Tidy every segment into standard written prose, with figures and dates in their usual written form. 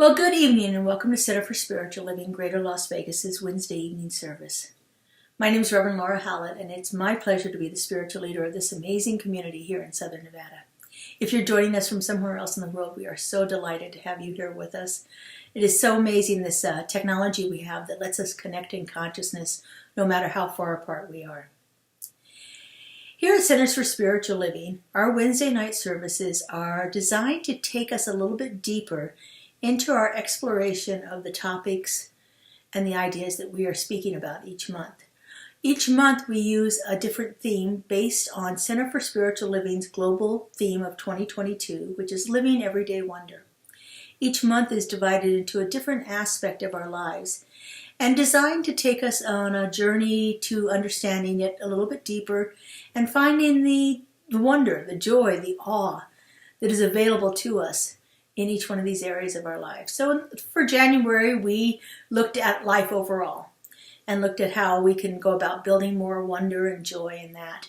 Well, good evening and welcome to Center for Spiritual Living, Greater Las Vegas's Wednesday evening service. My name is Reverend Laura Hallett, and it's my pleasure to be the spiritual leader of this amazing community here in Southern Nevada. If you're joining us from somewhere else in the world, we are so delighted to have you here with us. It is so amazing, this technology we have that lets us connect in consciousness no matter how far apart we are. Here at Centers for Spiritual Living, our Wednesday night services are designed to take us a little bit deeper into our exploration of the topics and the ideas that we are speaking about each month. Each month we use a different theme based on Center for Spiritual Living's global theme of 2022, which is Living Everyday Wonder. Each month is divided into a different aspect of our lives and designed to take us on a journey to understanding it a little bit deeper and finding the wonder, the joy, the awe that is available to us in each one of these areas of our lives. So for January, we looked at life overall and looked at how we can go about building more wonder and joy in that.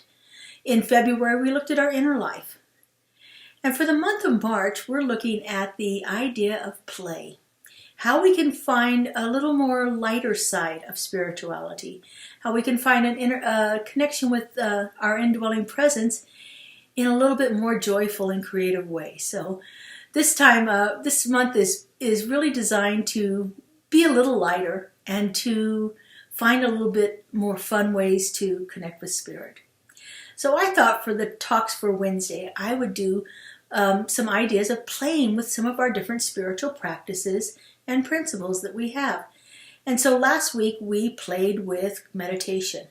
In February, we looked at our inner life. And for the month of March, we're looking at the idea of play, how we can find a little more lighter side of spirituality, how we can find an connection with our indwelling presence in a little bit more joyful and creative way. So this month is really designed to be a little lighter and to find a little bit more fun ways to connect with Spirit. So I thought for the talks for Wednesday, I would do some ideas of playing with some of our different spiritual practices and principles that we have. And so last week we played with meditation.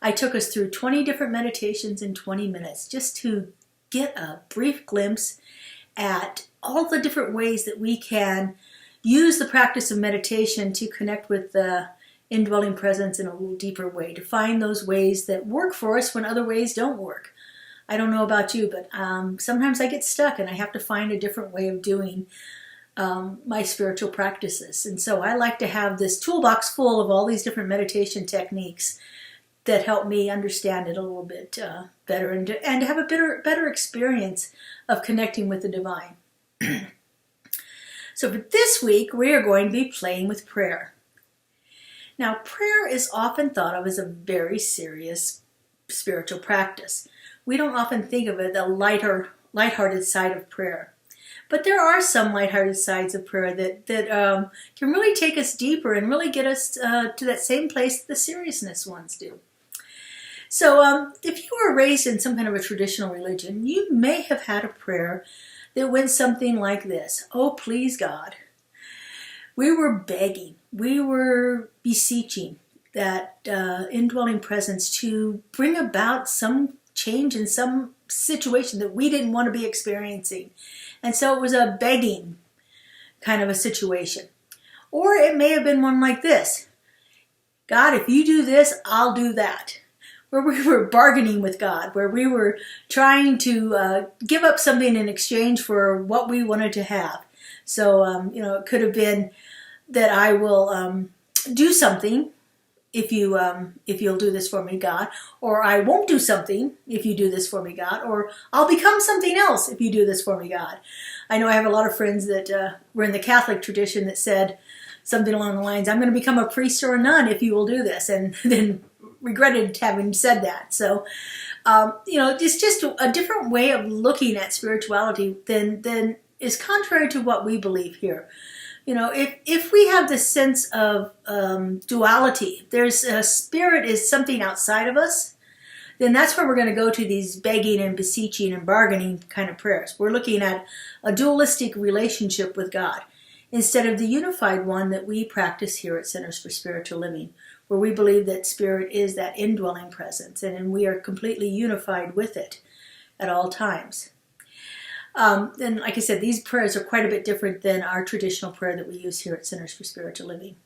I took us through 20 different meditations in 20 minutes just to get a brief glimpse at all the different ways that we can use the practice of meditation to connect with the indwelling presence in a little deeper way, to find those ways that work for us when other ways don't work. I don't know about you, but sometimes I get stuck and I have to find a different way of doing my spiritual practices. And so I like to have this toolbox full of all these different meditation techniques that help me understand it a little bit better and to have a better experience of connecting with the divine. So for this week, we are going to be playing with prayer. Now, prayer is often thought of as a very serious spiritual practice. We don't often think of it the lighthearted side of prayer. But there are some lighthearted sides of prayer that can really take us deeper and really get us to that same place that the seriousness ones do. So if you were raised in some kind of a traditional religion, you may have had a prayer that went something like this. Oh, please, God. We were begging, we were beseeching that indwelling presence to bring about some change in some situation that we didn't want to be experiencing. And so it was a begging kind of a situation. Or it may have been one like this. God, if you do this, I'll do that. Where we were bargaining with God, where we were trying to give up something in exchange for what we wanted to have. So, it could have been that I will do something if you'll do this for me, God, or I won't do something if you do this for me, God, or I'll become something else if you do this for me, God. I know I have a lot of friends that were in the Catholic tradition that said something along the lines, I'm going to become a priest or a nun if you will do this, and then regretted having said that. So, it's just a different way of looking at spirituality than is contrary to what we believe here. If we have this sense of duality, there's a spirit is something outside of us, then that's where we're going to go to these begging and beseeching and bargaining kind of prayers. We're looking at a dualistic relationship with God instead of the unified one that we practice here at Centers for Spiritual Living, where we believe that Spirit is that indwelling presence, and we are completely unified with it at all times. And like I said, these prayers are quite a bit different than our traditional prayer that we use here at Centers for Spiritual Living.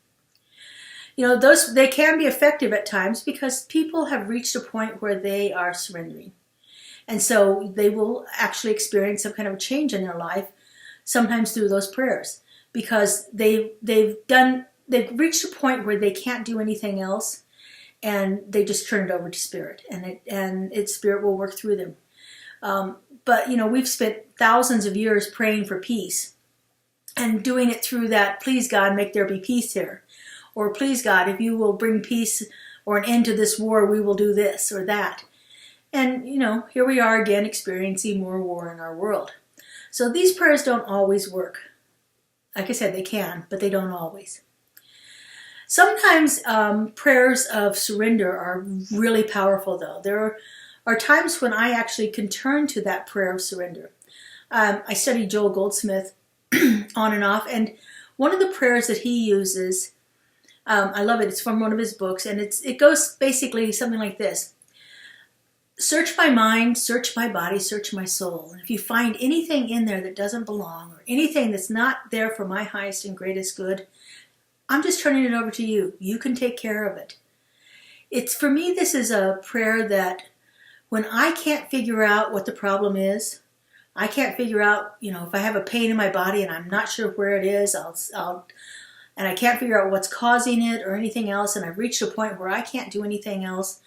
They can be effective at times because people have reached a point where they are surrendering. And so they will actually experience some kind of change in their life, sometimes through those prayers, because they've reached a point where they can't do anything else, and they just turn it over to Spirit, and its Spirit will work through them. But we've spent thousands of years praying for peace, and doing it through that, please God, make there be peace here. Or please God, if you will bring peace or an end to this war, we will do this or that. And, here we are again experiencing more war in our world. So these prayers don't always work. Like I said, they can, but they don't always. Sometimes prayers of surrender are really powerful, though. There are times when I actually can turn to that prayer of surrender. I studied Joel Goldsmith on and off, and one of the prayers that he uses, I love it. It's from one of his books, and it goes basically something like this. Search my mind, search my body, search my soul. And if you find anything in there that doesn't belong, or anything that's not there for my highest and greatest good, I'm just turning it over to you. You can take care of it. For me, this is a prayer that when I can't figure out what the problem is, I can't figure out, if I have a pain in my body and I'm not sure where it is, and I can't figure out what's causing it or anything else, and I've reached a point where I can't do anything else,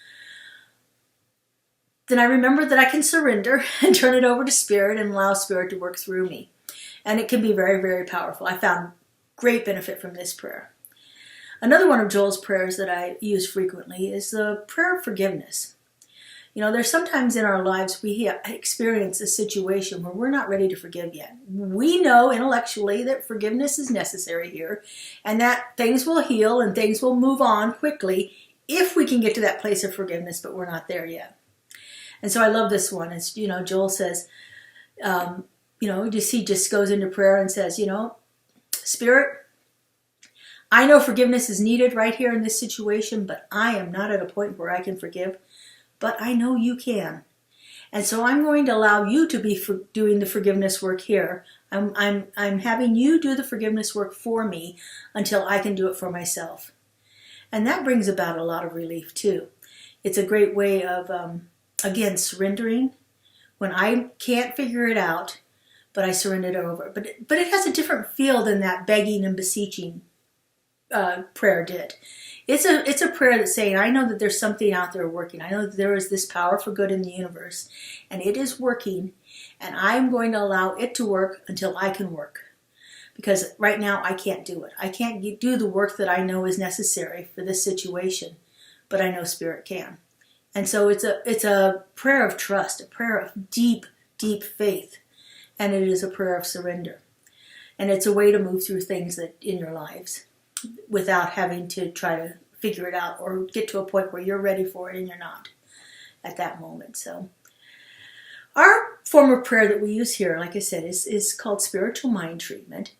then I remember that I can surrender and turn it over to Spirit and allow Spirit to work through me. And it can be very, very powerful. I found great benefit from this prayer. Another one of Joel's prayers that I use frequently is the prayer of forgiveness. There's sometimes in our lives we experience a situation where we're not ready to forgive yet. We know intellectually that forgiveness is necessary here and that things will heal and things will move on quickly if we can get to that place of forgiveness, but we're not there yet. And so I love this one. It's, Joel says, he just goes into prayer and says, Spirit, I know forgiveness is needed right here in this situation, but I am not at a point where I can forgive. But I know you can. And so I'm going to allow you to be doing the forgiveness work here. I'm having you do the forgiveness work for me until I can do it for myself. And that brings about a lot of relief too. It's a great way of, again, surrendering. When I can't figure it out, but I surrender it over. But it has a different feel than that begging and beseeching prayer did. It's a prayer that's saying, I know that there's something out there working. I know that there is this power for good in the universe, and it is working, and I'm going to allow it to work until I can work. Because right now I can't do it. I can't do the work that I know is necessary for this situation, but I know Spirit can. And so it's a prayer of trust, a prayer of deep, deep faith, and it is a prayer of surrender. And it's a way to move through things that in your lives without having to try to figure it out or get to a point where you're ready for it and you're not at that moment. So our form of prayer that we use here, like I said, is called spiritual mind treatment.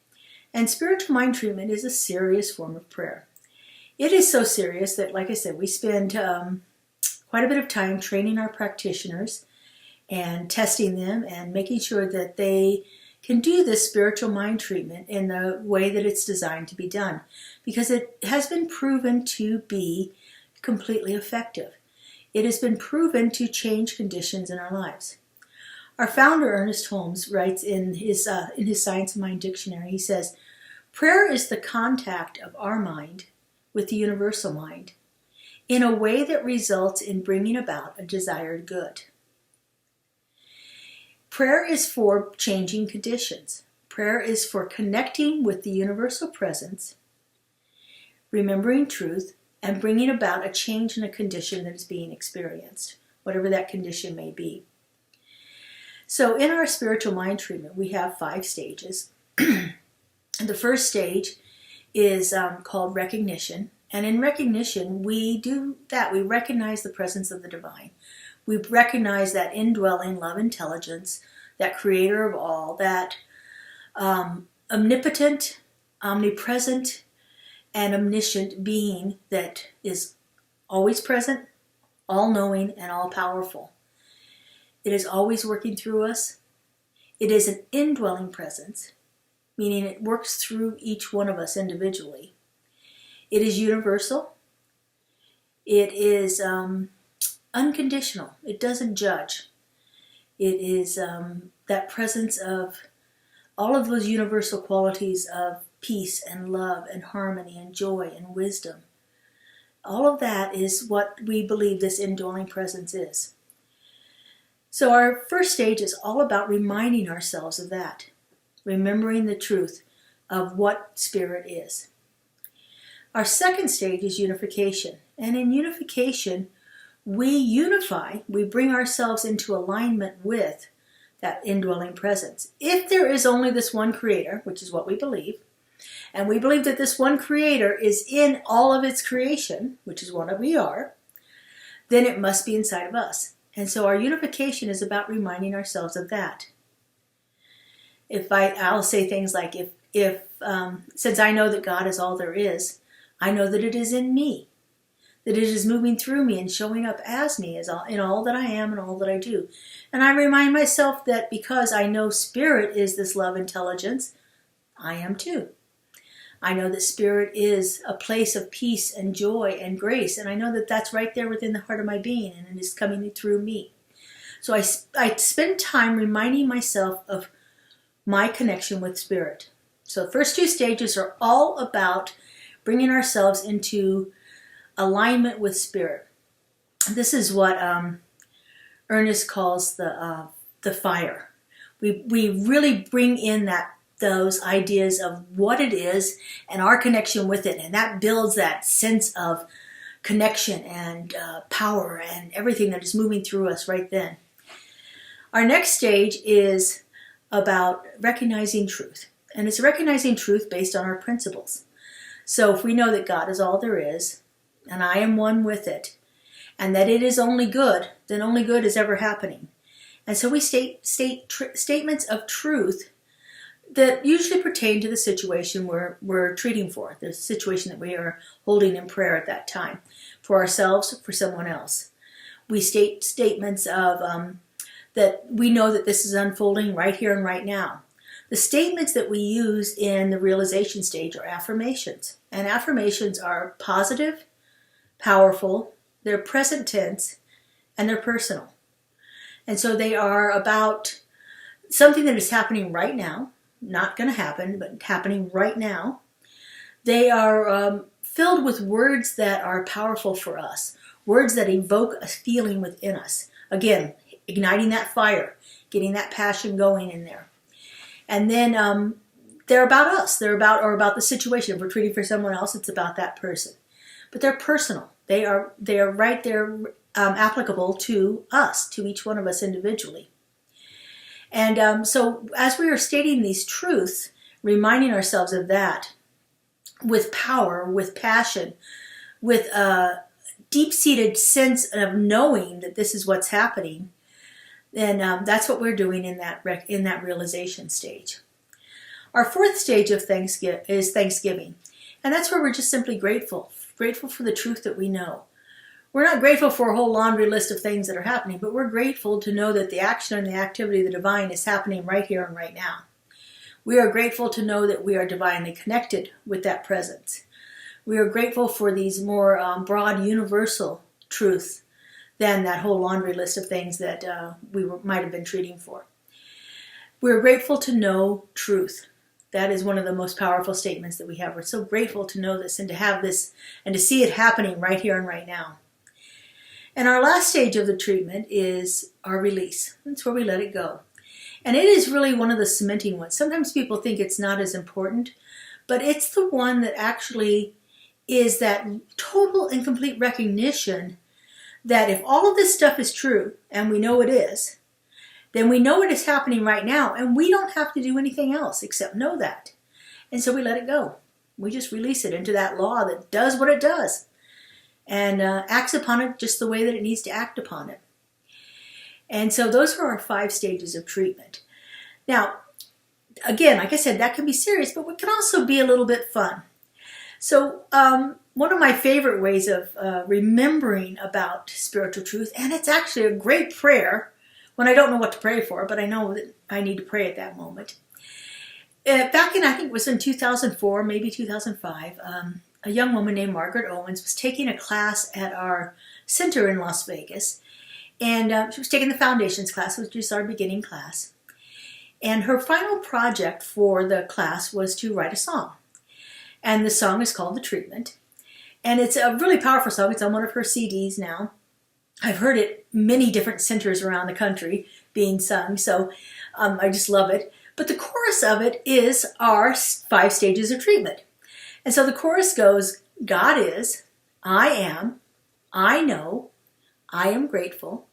And spiritual mind treatment is a serious form of prayer. It is so serious that, like I said, we spend quite a bit of time training our practitioners and testing them and making sure that they can do this spiritual mind treatment in the way that it's designed to be done, because it has been proven to be completely effective. It has been proven to change conditions in our lives. Our founder, Ernest Holmes, writes in his Science of Mind Dictionary, he says, prayer is the contact of our mind with the universal mind in a way that results in bringing about a desired good. Prayer is for changing conditions. Prayer is for connecting with the universal presence, remembering truth, and bringing about a change in a condition that is being experienced, whatever that condition may be. So in our spiritual mind treatment, we have 5 stages. The first stage is called recognition. And in recognition, we do that. We recognize the presence of the divine. We recognize that indwelling love intelligence, that creator of all, that omnipotent, omnipresent, and omniscient being that is always present, all-knowing, and all-powerful. It is always working through us. It is an indwelling presence, meaning it works through each one of us individually. It is universal. It is unconditional. It doesn't judge. It is that presence of all of those universal qualities of peace and love and harmony and joy and wisdom. All of that is what we believe this indwelling presence is. So our first stage is all about reminding ourselves of that, remembering the truth of what spirit is. Our second stage is unification. And in unification, we unify, we bring ourselves into alignment with that indwelling presence. If there is only this one creator, which is what we believe, and we believe that this one creator is in all of its creation, which is what we are, then it must be inside of us. And so our unification is about reminding ourselves of that. I'll say things like, since I know that God is all there is, I know that it is in me, that it is moving through me and showing up as me, in all that I am and all that I do. And I remind myself that because I know spirit is this love intelligence, I am too. I know that spirit is a place of peace and joy and grace, and I know that that's right there within the heart of my being, and it is coming through me. So I spend time reminding myself of my connection with spirit. So the first two stages are all about bringing ourselves into alignment with spirit. This is what Ernest calls the fire. We really bring in those ideas of what it is and our connection with it, and that builds that sense of connection and power and everything that is moving through us right then. Our next stage is about recognizing truth, and it's recognizing truth based on our principles. So if we know that God is all there is, and I am one with it, and that it is only good, then only good is ever happening. And so we state statements of truth that usually pertain to the situation we're treating for, the situation that we are holding in prayer at that time, for ourselves, for someone else. We state statements of that we know that this is unfolding right here and right now. The statements that we use in the realization stage are affirmations. And affirmations are positive, powerful, they're present tense, and they're personal. And so they are about something that is happening right now, not going to happen, but happening right now. They are filled with words that are powerful for us, words that evoke a feeling within us. Again, igniting that fire, getting that passion going in there. And then they're about us. They're about the situation. If we're treating for someone else, it's about that person. But they're personal. They are right there, applicable to us, to each one of us individually. And so as we are stating these truths, reminding ourselves of that with power, with passion, with a deep-seated sense of knowing that this is what's happening, then that's what we're doing in that realization stage. Our fourth stage of is Thanksgiving. And that's where we're just simply grateful for the truth that we know. We're not grateful for a whole laundry list of things that are happening, but we're grateful to know that the action and the activity of the divine is happening right here and right now. We are grateful to know that we are divinely connected with that presence. We are grateful for these more broad, universal truths than that whole laundry list of things that might have been treating for. We're grateful to know truth. That is one of the most powerful statements that we have. We're so grateful to know this and to have this and to see it happening right here and right now. And our last stage of the treatment is our release. That's where we let it go. And it is really one of the cementing ones. Sometimes people think it's not as important, but it's the one that actually is that total and complete recognition that if all of this stuff is true, and we know it is, then we know it is happening right now, and we don't have to do anything else except know that. And so we let it go. We just release it into that law that does what it does and acts upon it just the way that it needs to act upon it. And so those are our 5 stages of treatment. Now, again, like I said, that can be serious, but it can also be a little bit fun. So one of my favorite ways of remembering about spiritual truth, and it's actually a great prayer when I don't know what to pray for, but I know that I need to pray at that moment. Back in, I think it was in 2004, maybe 2005, a young woman named Margaret Owens was taking a class at our center in Las Vegas. And she was taking the foundations class, which is our beginning class. And her final project for the class was to write a song. And the song is called The Treatment. And it's a really powerful song. It's on one of her CDs now. I've heard it many different centers around the country being sung, so I just love it. But the chorus of it is our 5 stages of treatment. And so the chorus goes, God is, I am, I know, I am grateful,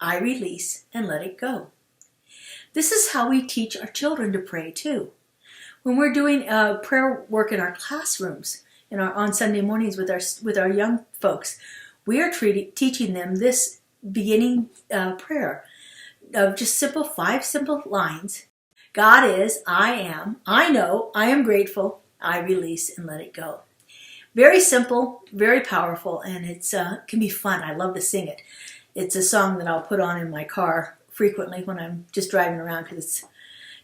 I release, and let it go. This is how we teach our children to pray too. When we're doing prayer work in our classrooms, on Sunday mornings with our young folks, we are teaching them this beginning prayer of just 5 simple lines. God is, I am, I know, I am grateful, I release, and let it go. Very simple, very powerful, and it can be fun. I love to sing it. It's a song that I'll put on in my car frequently when I'm just driving around because it's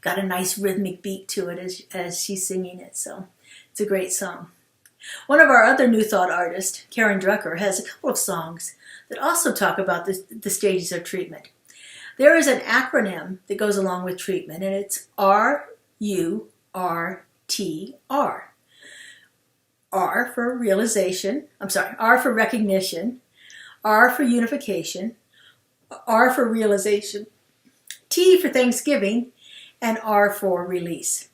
got a nice rhythmic beat to it as she's singing it. So it's a great song. One of our other New Thought artists, Karen Drucker, has a couple of songs that also talk about the stages of treatment. There is an acronym that goes along with treatment, and it's RURTR. R for realization, R for recognition, R for unification, R for realization, T for Thanksgiving, and R for release.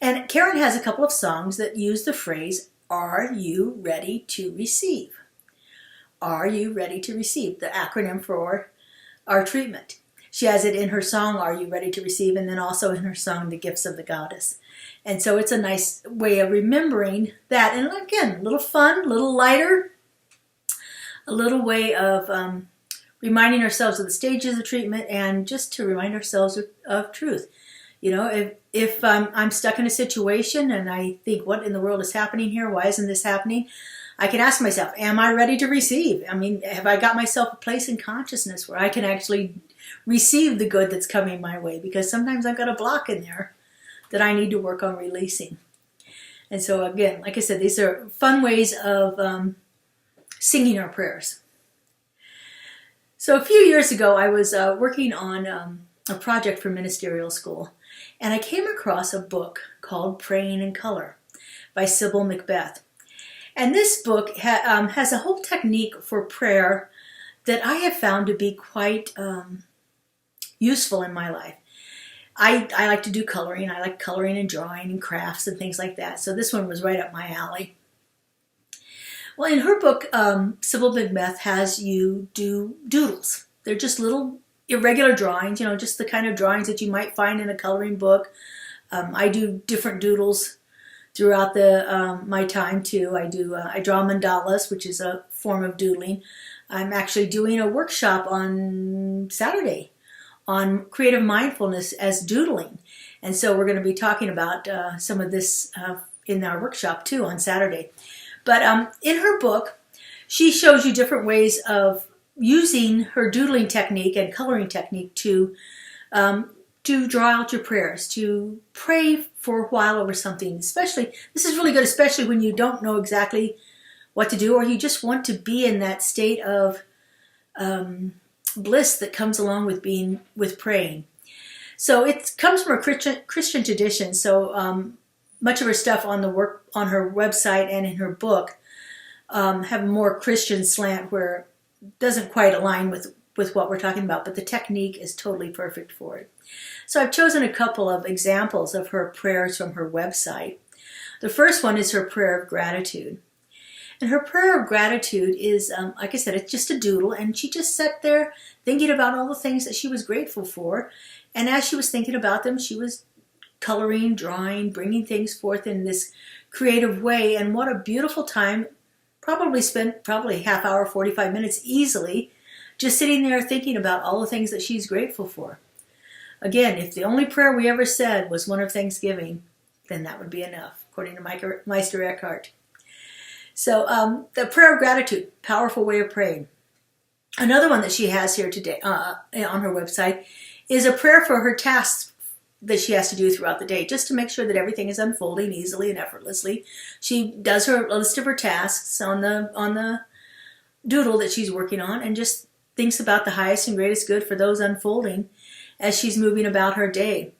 And Karen has a couple of songs that use the phrase, are you ready to receive? Are you ready to receive? The acronym for our treatment. She has it in her song, Are You Ready to Receive? And then also in her song, The Gifts of the Goddess. And so it's a nice way of remembering that. And again, a little fun, a little lighter, a little way of reminding ourselves of the stages of treatment and just to remind ourselves of truth. You know, if I'm stuck in a situation and I think, what in the world is happening here? Why isn't this happening? I can ask myself, am I ready to receive? I mean, have I got myself a place in consciousness where I can actually receive the good that's coming my way? Because sometimes I've got a block in there that I need to work on releasing. And so again, like I said, these are fun ways of singing our prayers. So a few years ago, I was working on a project for ministerial school, and I came across a book called Praying in Color by Sybil Macbeth. And this book has a whole technique for prayer that I have found to be quite useful in my life. I like to do coloring. I like coloring and drawing and crafts and things like that. So this one was right up my alley. Well, in her book, Sybil Macbeth has you do doodles. They're just little irregular drawings, you know, just the kind of drawings that you might find in a coloring book. I do different doodles throughout my time too. I draw mandalas, which is a form of doodling. I'm actually doing a workshop on Saturday on creative mindfulness as doodling. And so we're going to be talking about some of this in our workshop too on Saturday. But in her book, she shows you different ways of using her doodling technique and coloring technique to draw out your prayers, to pray for a while over something. Especially, this is really good, especially when you don't know exactly what to do, or you just want to be in that state of bliss that comes along with praying. So it comes from a Christian tradition. So much of her stuff on her website and in her book have a more Christian slant where it doesn't quite align with what we're talking about, but the technique is totally perfect for it. So I've chosen a couple of examples of her prayers from her website. The first one is her prayer of gratitude. And her prayer of gratitude is, like I said, it's just a doodle, and she just sat there thinking about all the things that she was grateful for. And as she was thinking about them, she was coloring, drawing, bringing things forth in this creative way. And what a beautiful time. Probably spent half hour, 45 minutes easily, just sitting there thinking about all the things that she's grateful for. Again, if the only prayer we ever said was one of thanksgiving, then that would be enough, according to Meister Eckhart. So the prayer of gratitude, powerful way of praying. Another one that she has here today on her website is a prayer for her tasks that she has to do throughout the day, just to make sure that everything is unfolding easily and effortlessly. She does her list of her tasks on the doodle that she's working on, and just thinks about the highest and greatest good for those unfolding as she's moving about her day.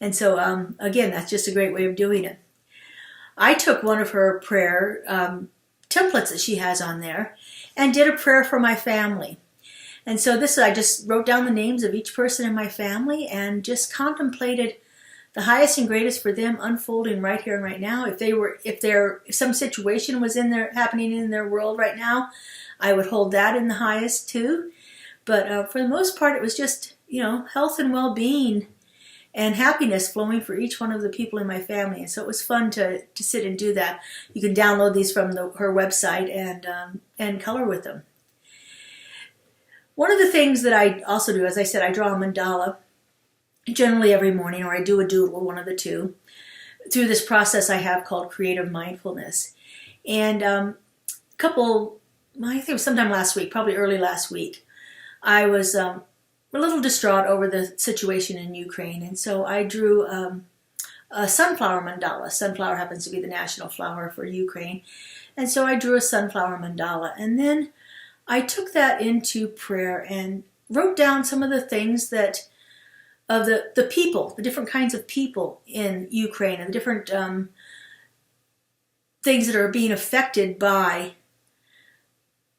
And so again, that's just a great way of doing it. I took one of her prayer templates that she has on there and did a prayer for my family. And so I just wrote down the names of each person in my family and just contemplated the highest and greatest for them unfolding right here and right now. If some situation was happening in their world right now, I would hold that in the highest too. But for the most part, it was just, health and well-being and happiness flowing for each one of the people in my family. And so it was fun to sit and do that. You can download these from her website and color with them. One of the things that I also do, as I said, I draw a mandala generally every morning, or I do a doodle, one of the two, through this process I have called creative mindfulness. And I think it was sometime last week, probably early last week, I was a little distraught over the situation in Ukraine, and so I drew a sunflower mandala. Sunflower happens to be the national flower for Ukraine, and so I drew a sunflower mandala, and then I took that into prayer and wrote down some of the things that of the people, the different kinds of people in Ukraine, and the different things that are being affected by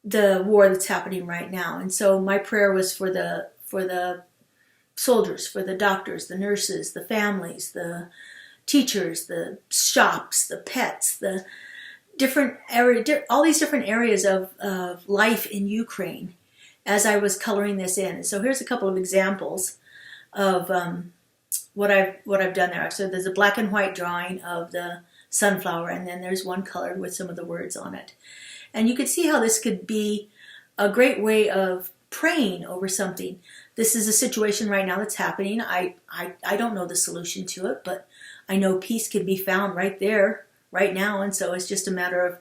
the war that's happening right now. And so my prayer was for the soldiers, for the doctors, the nurses, the families, the teachers, the shops, the pets, the different all these different areas of life in Ukraine as I was coloring this in. And so here's a couple of examples of what I've done there. So there's a black and white drawing of the sunflower, and then there's one colored with some of the words on it. And you could see how this could be a great way of praying over something. This is a situation right now that's happening. I don't know the solution to it, but I know peace can be found right there, right now. And so it's just a matter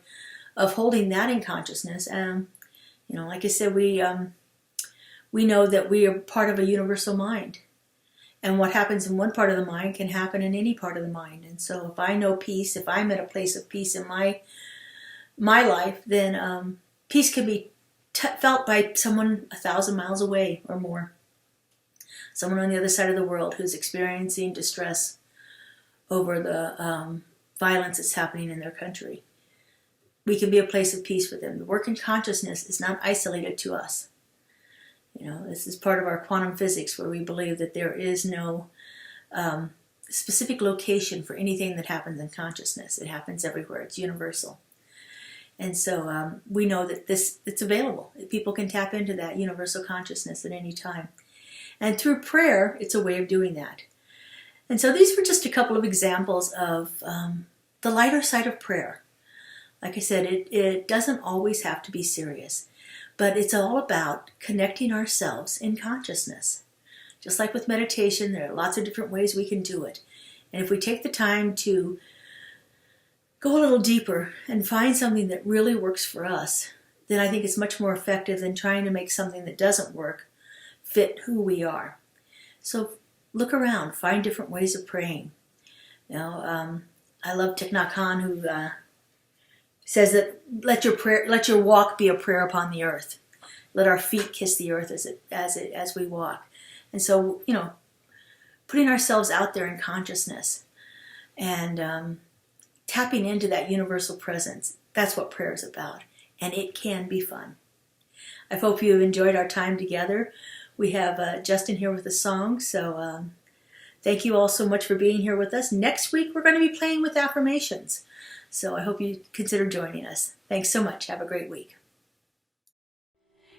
of holding that in consciousness. And like I said, we know that we are part of a universal mind. And what happens in one part of the mind can happen in any part of the mind. And so if I know peace, if I'm at a place of peace in my life, then peace can be felt by someone 1,000 miles away or more. Someone on the other side of the world who's experiencing distress over the violence that's happening in their country. We can be a place of peace for them. The work in consciousness is not isolated to us. This is part of our quantum physics, where we believe that there is no specific location for anything that happens in consciousness. It happens everywhere. It's universal. And so we know that it's available. People can tap into that universal consciousness at any time. And through prayer, it's a way of doing that. And so these were just a couple of examples of the lighter side of prayer. Like I said, it doesn't always have to be serious, but it's all about connecting ourselves in consciousness. Just like with meditation, there are lots of different ways we can do it. And if we take the time to go a little deeper and find something that really works for us, then I think it's much more effective than trying to make something that doesn't work fit who we are. So look around, find different ways of praying. I love Thich Nhat Hanh, who says that let your walk be a prayer upon the earth. Let our feet kiss the earth as we walk. And so, putting ourselves out there in consciousness and tapping into that universal presence, that's what prayer is about. And it can be fun. I hope you enjoyed our time together. We have Justin here with a song, so thank you all so much for being here with us. Next week, we're going to be playing with affirmations. So I hope you consider joining us. Thanks so much. Have a great week.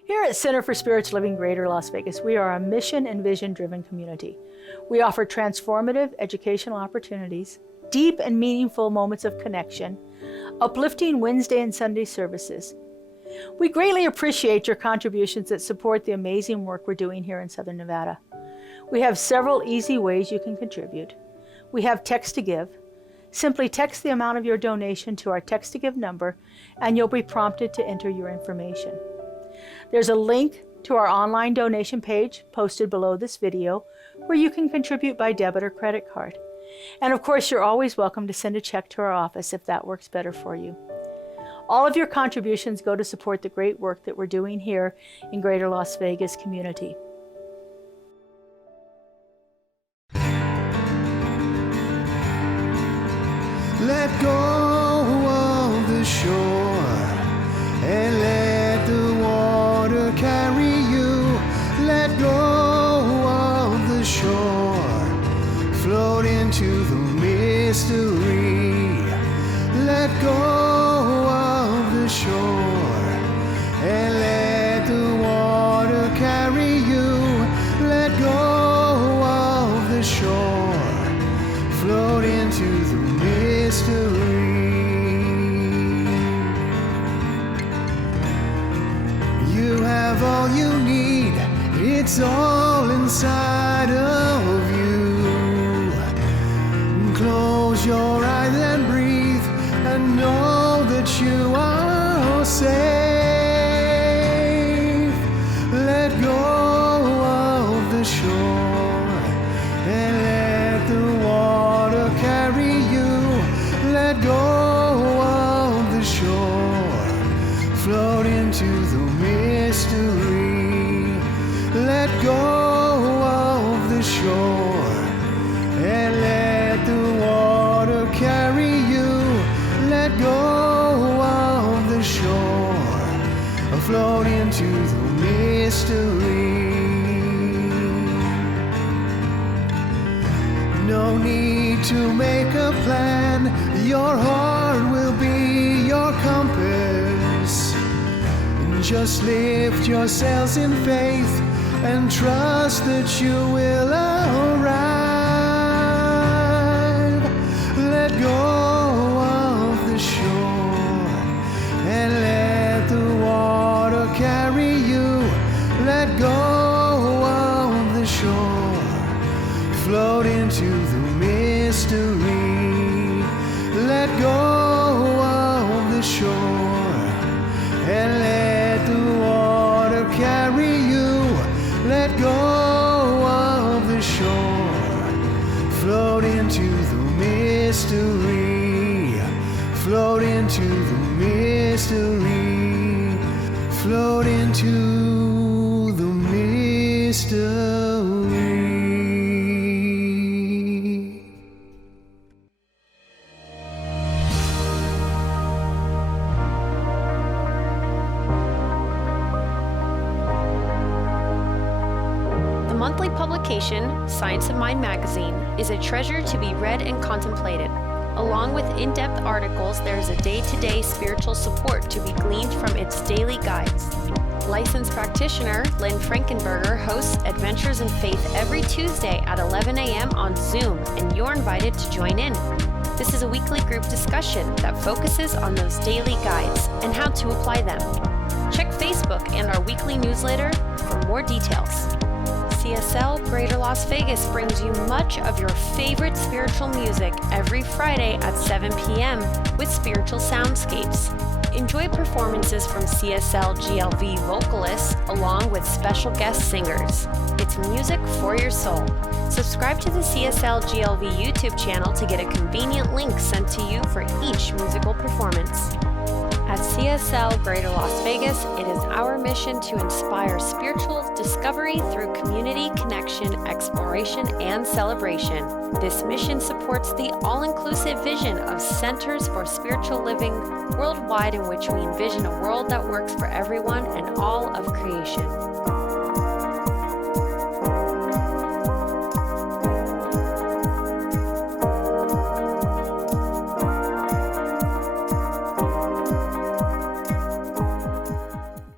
Here at Center for Spiritual Living Greater Las Vegas, we are a mission and vision-driven community. We offer transformative educational opportunities, deep and meaningful moments of connection, uplifting Wednesday and Sunday services. We greatly appreciate your contributions that support the amazing work we're doing here in Southern Nevada. We have several easy ways you can contribute. We have text to give. Simply text the amount of your donation to our text to give number, and you'll be prompted to enter your information. There's a link to our online donation page posted below this video where you can contribute by debit or credit card. And of course, you're always welcome to send a check to our office if that works better for you. All of your contributions go to support the great work that we're doing here in Greater Las Vegas community. Let go of the shore and let the water carry you. Let go of the shore, float into float into the mystery. You have all you need, it's all inside of you. Close your eyes and breathe and know that you are safe. Let go of the shore and let the water carry you. Let go of the shore, float into the mystery. Let go of the shore and let the water carry you. Let go of the shore, float into the mystery. No need to make a plan, your heart will be your compass. Just lift your sails in faith and trust that you will arrive. Let go of the shore and let the water carry you. Let go of the shore, float into the mystery. Let go of the shore and let the water carry you. Let go of the shore, float into the mystery. Float into the mystery. Float into the mystery. Monthly publication, Science of Mind magazine, is a treasure to be read and contemplated. Along with in-depth articles, there is a day-to-day spiritual support to be gleaned from its daily guides. Licensed practitioner Lynn Frankenberger hosts Adventures in Faith every Tuesday at 11 a.m. on Zoom, and you're invited to join in. This is a weekly group discussion that focuses on those daily guides and how to apply them. Check Facebook and our weekly newsletter for more details. CSL Greater Las Vegas brings you much of your favorite spiritual music every Friday at 7 p.m. with spiritual soundscapes. Enjoy performances from CSLGLV vocalists along with special guest singers. It's music for your soul. Subscribe to the CSLGLV YouTube channel to get a convenient link sent to you for each musical performance. At CSL Greater Las Vegas, it is our mission to inspire spiritual discovery through community connection, exploration, and celebration. This mission supports the all-inclusive vision of Centers for Spiritual Living worldwide, in which we envision a world that works for everyone and all of creation.